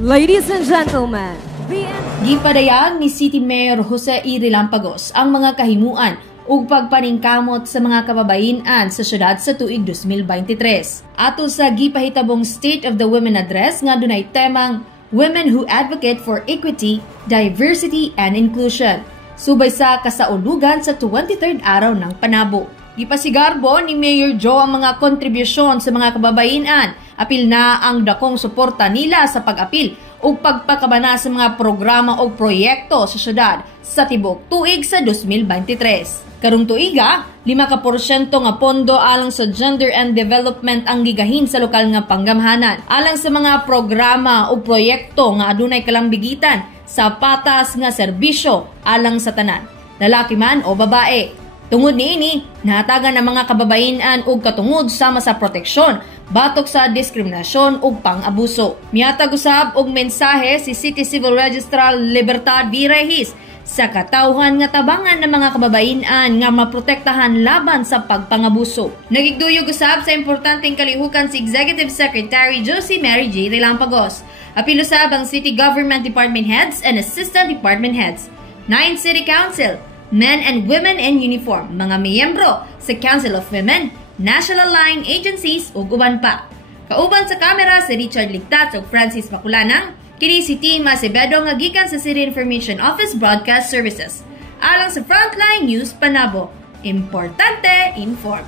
Ladies and gentlemen, gipadayag ni City Mayor Jose E. Relampagos ang mga kahimuan ug pagpaningkamot sa mga kababayen-an sa syudad sa tuig 2023. Ato sa gipahitabong State of the Women Address nga dunay temang Women Who Advocate for Equity, Diversity and Inclusion. Subay sa kasaulugan sa 23rd araw ng panabo. Gipasigarbo ni Mayor Joe ang mga kontribusyon sa mga kababayen-an. Apil na ang dakong suporta nila sa pag-apil o pagpakabana sa mga programa o proyekto sa syudad sa tibok tuig sa 2023. Karong tuiga, 5% nga pondo alang sa gender and development ang gigahin sa lokal nga panggamhanan. Alang sa mga programa o proyekto nga adunay kalambigitan sa patas nga serbisyo alang sa tanan, lalaki man o babae. Tungod niini, nahatagan ang mga kababayen-an og katungod sama sa proteksyon, batok sa diskriminasyon ug pang-abuso. Mihatag usab og mensahe si City Civil Registrar Libertad V. Rehis sa katawhan nga tabangan ng mga kababayen-an nga maprotektahan laban sa pagpangabuso. Nagigduyog usab sa importanteng kalihukan si Executive Secretary Josie Mary J. Relampagos. Apil usab ang City Government Department Heads and Assistant Department Heads, 9 City Council, men and women in uniform, mga miyembro sa Council of Women, National Line Agencies ug uban pa. Kauban sa kamera si Richard Ligtats ug Francis Maculanang, kini si Team Acevedo nga gikan sa City Information Office Broadcast Services. Alang sa Frontline News Panabo, importante inform.